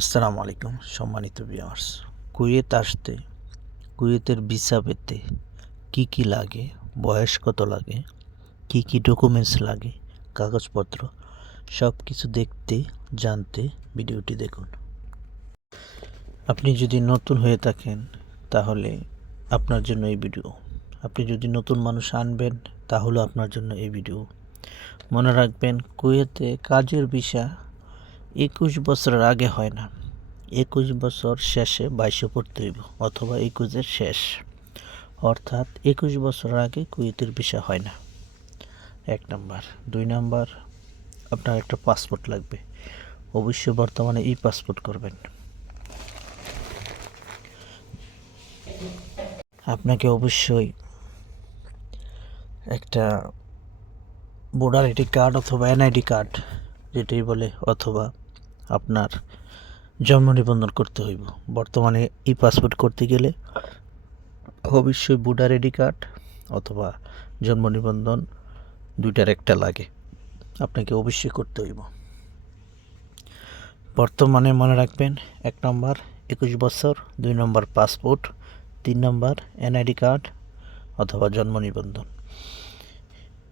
আসসালামু আলাইকুম, সম্মানিত ভিউয়ার্স কুয়েত আসতে, কুয়েতের ভিসা পেতে কি কি লাগে, বয়স কত লাগে, কি কি ডকুমেন্টস লাগে, কাগজপত্র সব কিছু দেখতে, জানতে ভিডিওটি দেখুন। আপনি যদি নতুন হয়ে থাকেন, তাহলে আপনার জন্য এই ভিডিও। আপনি যদি নতুন মানুষ আনবেন, তাহলে আপনার জন্য এই ভিডিও। মনে রাখবেন, কুয়েতে কাজের ভিসা একুশ বছরের আগে হয় না। একুশ বছর শেষে বাইশে পড়তে হইব অথবা একুশের শেষ। অর্থাৎ একুশ বছরের আগে কুয়েতের ভিসা হয় না। এক নাম্বার। দুই নাম্বার, আপনার একটা পাসপোর্ট লাগবে। অবশ্যই বর্তমানে ই পাসপোর্ট করবেন। আপনাকে অবশ্যই একটা ভোটার আইডি কার্ড অথবা এনআইডি কার্ড, যেটাই বলে, অথবা আপনার জন্ম নিবন্ধন করতে হইব। বর্তমানে ই পাসপোর্ট করতে গেলে অবশ্যই ভোটার আইডি কার্ড অথবা জন্ম নিবন্ধন দুইটার একটা লাগে। আপনাকে অবশ্যই করতে হইব। বর্তমানে মনে রাখবেন, এক নম্বর একুশ বছর, দুই নম্বর পাসপোর্ট, তিন নম্বর এনআইডি কার্ড অথবা জন্ম নিবন্ধন।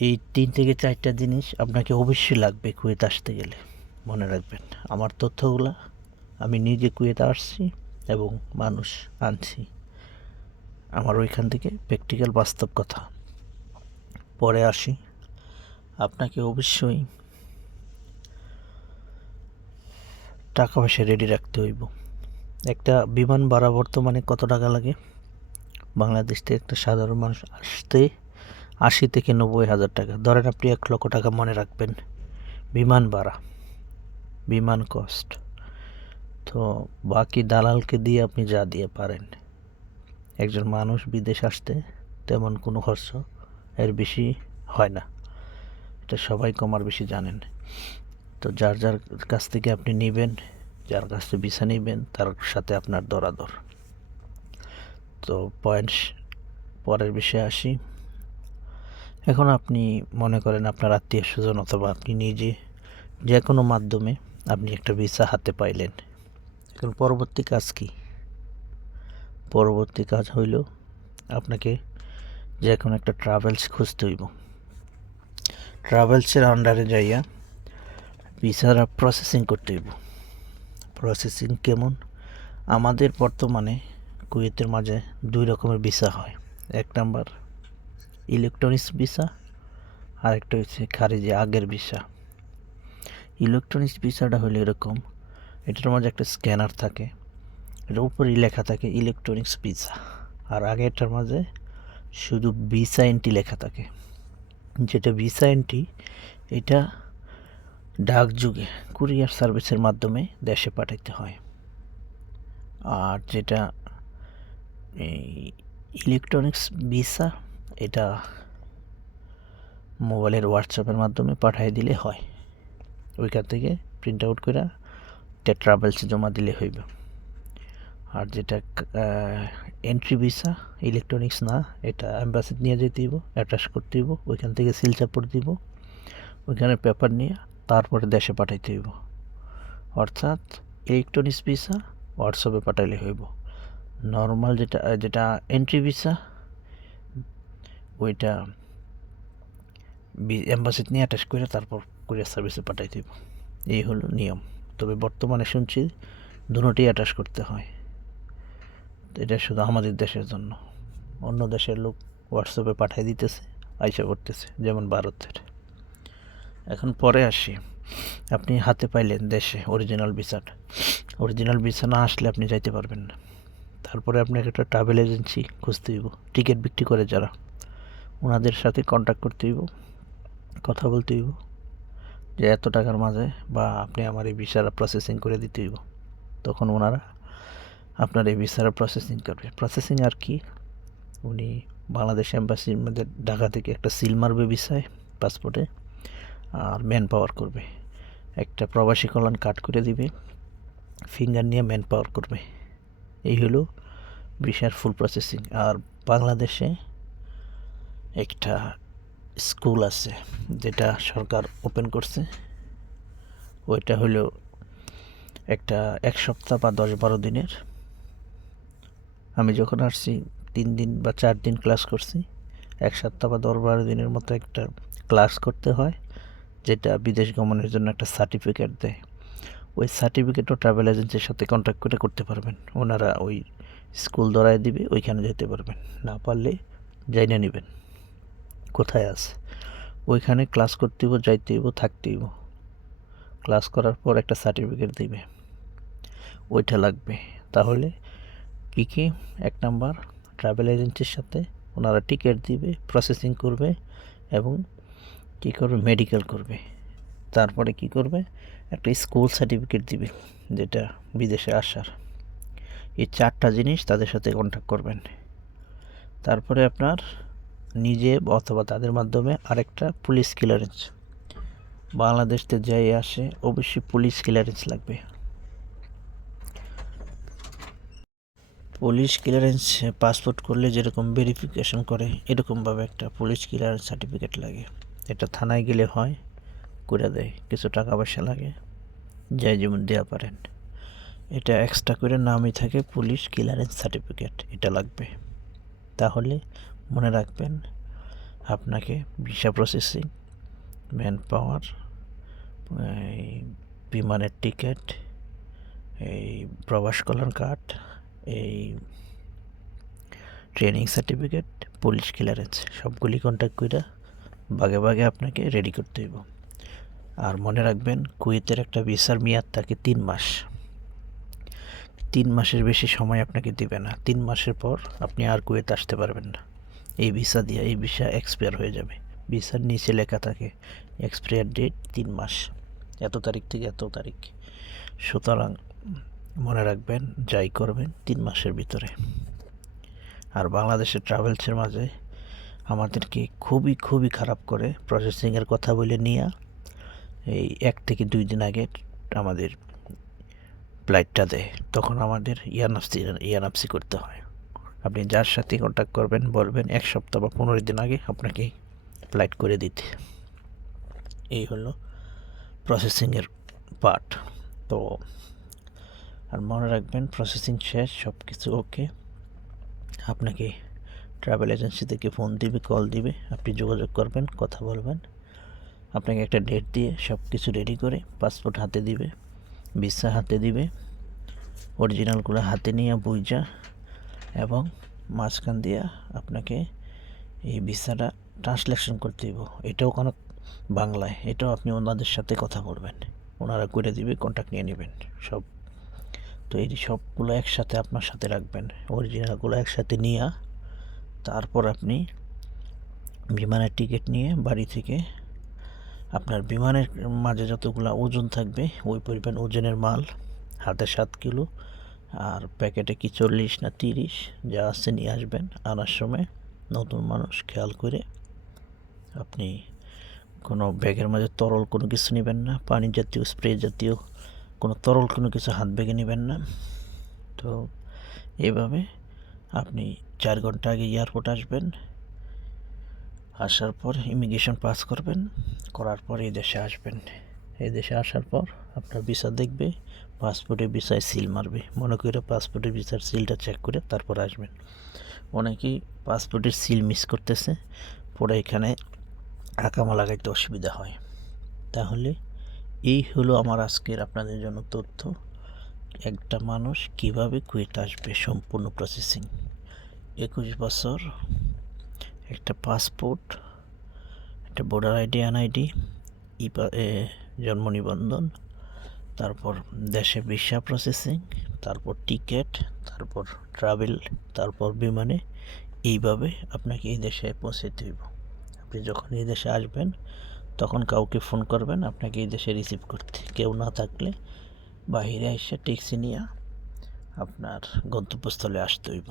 এই তিন থেকে চারটা জিনিস আপনাকে অবশ্যই লাগবে কুয়েত আসতে গেলে। মনে রাখবেন, আমার তথ্যগুলো আমি নিজে কুয়েতে আসছি এবং মানুষ আনছি। আমার ওইখান থেকে প্র্যাকটিক্যাল বাস্তব কথা। পরে আসি। আপনাকে অবশ্যই টাকা পয়সা রেডি রাখতে হইব। একটা বিমান ভাড়া বর্তমানে কত টাকা লাগে? বাংলাদেশ থেকে একটা সাধারণ মানুষ আসতে আশি থেকে নব্বই হাজার টাকা। ধরেন আপনি এক লক্ষ টাকা মনে রাখবেন বিমান ভাড়া। বিমান কস্ট তো বাকি দালালকে দিয়ে আপনি যা দিয়ে পারেন। একজন মানুষ বিদেশ আসতে তেমন কোনো খরচ এর বেশি হয় না। এটা সবাই কমার বেশি জানেন। তো যার যার কাছ থেকে আপনি নেবেন, যার কাছ থেকে ভিসা নেবেন, তার সাথে আপনার দরাদর। তো পয়েন্ট পরের বিষয়ে আসি। এখন আপনি মনে করেন আপনার আত্মীয় স্বজন অথবা আপনি নিজে যে কোনো মাধ্যমে আপনি একটা ভিসা হাতে পাইলেন। এখন পরবর্তী কাজ কি? পরবর্তী কাজ হইল আপনাকে যে এখন একটা ট্রাভেলস খুঁজতে হইব। ট্রাভেলসের আন্ডারে যাইয়া ভিসারা প্রসেসিং করতে হইব। প্রসেসিং কেমন? আমাদের বর্তমানে কুয়েতের মাঝে দুই রকমের ভিসা হয়। এক নাম্বার ইলেকট্রনিক্স ভিসা আর একটা হচ্ছে খারিজি আগের ভিসা। ইলেকট্রনিক্স ভিসাটা হলো এরকম। এটার মাঝে একটা স্ক্যানার থাকে, এটার উপরেই লেখা থাকে ইলেকট্রনিক্স ভিসা আর আগে এটার মাঝে শুধু ভিসা এন্ট্রি লেখা থাকে। যেটা ভিসা এন্ট্রি, এটা ডাক যুগে কুরিয়ার সার্ভিসের মাধ্যমে দেশে পাঠাইতে হয়। আর যেটা এই ইলেকট্রনিক্স ভিসা, এটা মোবাইলের হোয়াটসঅ্যাপের মাধ্যমে পাঠিয়ে দিলে হয়। ওইখান থেকে প্রিন্ট আউট করে ট্রাভেলসে জমা দিলে হইবে। আর যেটা এন্ট্রি ভিসা ইলেকট্রনিক্স না, এটা অ্যাম্বাসিড নিয়ে যেতে দিব অ্যাটাচ করতে দিব ওইখান থেকে সিল চাপড় দিব, ওইখানে পেপার নিয়ে তারপরে দেশে পাঠাইতে হইব। অর্থাৎ ইলেকট্রনিক্স ভিসা হোয়াটসঅ্যাপে পাঠাইলে হইব। নর্মাল যেটা যেটা এন্ট্রি ভিসা ওইটা অ্যাম্বাসিড নিয়ে অ্যাটাচ করে তারপর কুরিয়ার সার্ভিসে পাঠাই দিব। এই হলো নিয়ম। তবে বর্তমানে শুনছি দুটোই অ্যাটাচ করতে হয়। এটা শুধু আমাদের দেশের জন্য। অন্য দেশের লোক হোয়াটসঅ্যাপে পাঠিয়ে দিতেছে, আইসা করতেছে, যেমন ভারতের। এখন পরে আসি। আপনি হাতে পাইলেন দেশে অরিজিনাল ভিসাটা অরিজিনাল ভিসা না আসলে আপনি যাইতে পারবেন না। তারপরে আপনাকে একটা ট্রাভেল এজেন্সি খুঁজতে হইব টিকিট বিক্রি করে যারা। ওনাদের সাথে কন্ট্যাক্ট করতে হইব, কথা বলতে হইব। যে এত টাকার মাঝে বা আপনি আমার এই ভিসারা প্রসেসিং করে দিতে হইব, তখন ওনারা আপনার এই ভিসারা প্রসেসিং করবে। প্রসেসিং আর কি? উনি বাংলাদেশ এম্বাসির মধ্যে ঢাকা থেকে একটা সিল মারবে ভিসায় পাসপোর্টে আর ম্যান পাওয়ার করবে। একটা প্রবাসী কল্যাণ কাট করে দিবে ফিঙ্গার নিয়ে ম্যান পাওয়ার করবে। এই হলো ভিসার ফুল প্রসেসিং আর বাংলাদেশে একটা স্কুল আছে, যেটা সরকার ওপেন করছে। ওইটা হলো একটা এক সপ্তাহ বা দশ বারো দিনের। আমি যখন আসছি, তিন দিন বা চার দিন ক্লাস করছি, এক সপ্তাহ বা দশ বারো দিনের মতো একটা ক্লাস করতে হয়, যেটা বিদেশ গমনের জন্য একটা সার্টিফিকেট দেয়। ওই সার্টিফিকেটও ট্রাভেল এজেন্সির সাথে কন্ট্যাক্ট করে করতে পারবেন। ওনারা ওই স্কুল ধরায় দিবে, ওইখানে যেতে পারবেন। না পারলে না নেবেন। কোথায় আছে? ওইখানে ক্লাস করতে হইব যাইতে হইব থাকতে হইব ক্লাস করার পর একটা সার্টিফিকেট দিবে। ওইটা লাগবে। তাহলে কী কী? এক নাম্বার ট্রাভেল এজেন্সির সাথে ওনারা টিকিট দিবে প্রসেসিং করবে এবং কী করবে? মেডিকেল করবে। তারপরে কি করবে? একটা স্কুল সার্টিফিকেট দিবে, যেটা বিদেশে আসার। এই চারটা জিনিস তাদের সাথে কন্ট্যাক্ট করবেন। তারপরে আপনার নিজে অথবা তাদের মাধ্যমে আরেকটা পুলিশ ক্লিয়ারেন্স বাংলাদেশতে যাই আসে, অবশ্যই পুলিশ ক্লিয়ারেন্স লাগবে। পুলিশ ক্লিয়ারেন্স পাসপোর্ট করলে যেরকম ভেরিফিকেশন করে, এরকমভাবে একটা পুলিশ ক্লিয়ারেন্স সার্টিফিকেট লাগে। এটা থানায় গেলে হয় করে দেয়, কিছু টাকা পয়সা লাগে, যাই যেমন দেওয়া পারেন। এটা এক্সট্রা করে নামই থাকে পুলিশ ক্লিয়ারেন্স সার্টিফিকেট এটা লাগবে। তাহলে মনে রাখবেন, আপনাকে ভিসা প্রসেসিং ম্যান পাওয়ার এই বিমানের টিকিট এই প্রবাস কল্যাণ কার্ড এই ট্রেনিং সার্টিফিকেট পুলিশ ক্লিয়ারেন্স সবগুলি কন্ট্যাক্ট করে বাগে বাগে আপনাকে রেডি করতে হইব। আর মনে রাখবেন, কুয়েতের একটা ভিসার মেয়াদ থাকে তিন মাস। তিন মাসের বেশি সময় আপনাকে দিবে না। তিন মাসের পর আপনি আর কুয়েত আসতে পারবেন না। এই ভিসা দিয়ে এই ভিসা এক্সপায়ার হয়ে যাবে। ভিসার নিচে লেখা থাকে এক্সপায়ার ডেট তিন মাস। এত তারিখ থেকে এত তারিখ। সুতরাং মনে রাখবেন, যাই করবেন তিন মাসের ভিতরে। আর বাংলাদেশের ট্রাভেলসের মাঝে আমাদেরকে খুবই খুবই খারাপ করে প্রসেসিংয়ের কথা বলে নিয়ে এই এক থেকে দুই দিন আগে আমাদের ফ্লাইটটা দেয়। তখন আমাদের ইয়ানাপসি ইয়ানাপসি করতে হয়। আপনি যার সাথে কন্ট্যাক্ট করবেন, বলবেন, এক সপ্তাহ বা পনেরো দিন আগে আপনাকে ফ্লাইট করে দিতে। এই হলো প্রসেসিংয়ের পার্ট তো আর মনে রাখবেন প্রসেসিং শেষ সব কিছু ওকে আপনাকে ট্রাভেল এজেন্সি থেকে ফোন দিবে কল দিবে, আপনি যোগাযোগ করবেন, কথা বলবেন। আপনাকে একটা ডেট দিয়ে সব কিছু রেডি করে পাসপোর্ট হাতে দিবে ভিসা হাতে দিবে অরিজিনালগুলো হাতে নিয়ে বুঝা এবং মাঝখান দিয়া আপনাকে এই ভিসাটা ট্রান্সলেশন করতে দিব এটাও কোনো বাংলায়, এটাও আপনি ওনাদের সাথে কথা বলবেন। ওনারা করে দিবে কন্ট্যাক্ট নিয়ে নেবেন সব। তো এই সবগুলো একসাথে আপনার সাথে রাখবেন অরিজিনালগুলো একসাথে নিয়ে তারপর আপনি বিমানের টিকিট নিয়ে বাড়ি থেকে আপনার বিমানের মাঝে যতগুলো ওজন থাকবে, ওই পরিমাণ ওজনের মাল, হাতে সাত কিলো আর প্যাকেটে কি চল্লিশ না তিরিশ? যা আছে নিয়ে আসবেন আনার সময়। নতুন মানুষ, খেয়াল করে। আপনি কোনো ব্যাগের মাঝে তরল কোনো কিছু নেবেন না। পানি জাতীয়, স্প্রে জাতীয় কোনো তরল কোনো কিছু হাত ব্যাগে নেবেন না। তো এভাবে আপনি চার ঘণ্টা আগে এয়ারপোর্ট আসবেন। আসার পর ইমিগ্রেশন পাস করবেন। করার পর এই দেশে আসবেন। এই দেশে আসার পর আপনার ভিসা দেখবে পাসপোর্টে ভিসায় সিল মারবে। মনে করে পাসপোর্টের ভিসার সিলটা চেক করে তারপর আসবেন। অনেকেই পাসপোর্টের সিল মিস করতেছে, পরে এখানে আকামা লাগাইতে অসুবিধা হয়। তাহলে এই হলো আমার আজকের আপনাদের জন্য তথ্য। একটা মানুষ কীভাবে কুয়েত আসবে সম্পূর্ণ প্রসেসিং একুশ বছর, একটা পাসপোর্ট একটা ভোটার আইডি এনআইডি ই জন্ম নিবন্ধন, তারপর দেশে ভিসা প্রসেসিং তারপর টিকিট তারপর ট্রাভেল তারপর বিমানে, এইভাবে আপনাকে এই দেশে পৌঁছাতে হইব। আপনি যখন এই দেশে আসবেন, তখন কাউকে ফোন করবেন, আপনাকে এই দেশে রিসিভ করতে কেউ না থাকলে বাহিরে এসে ট্যাক্সি নিয়ে আপনার গন্তব্যস্থলে আসতে হইব।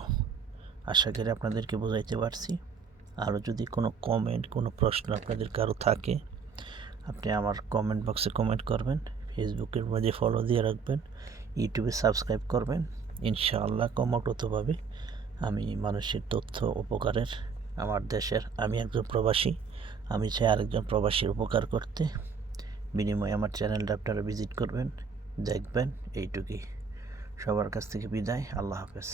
আশা করি আপনাদেরকে বোঝাইতে পারছি। আরও যদি কোনো কমেন্ট কোনো প্রশ্ন আপনাদের কারও থাকে আপনি আমার কমেন্ট বক্সে কমেন্ট করবেন ফেসবুকের মধ্যে ফলো দিয়ে রাখবেন ইউটিউবে সাবস্ক্রাইব করবেন, ইনশাআল্লাহ ক্রমাগতভাবে আমি মানুষের তথ্য, উপকারের, আমার দেশের, আমি একজন প্রবাসী, আমি চাই আরেকজন প্রবাসীর উপকার করতে। বিনিময়ে আমার চ্যানেলটা আপনারা ভিজিট করবেন, দেখবেন, এইটুকুই। সবার কাছ থেকে বিদায়, আল্লাহ হাফেজ।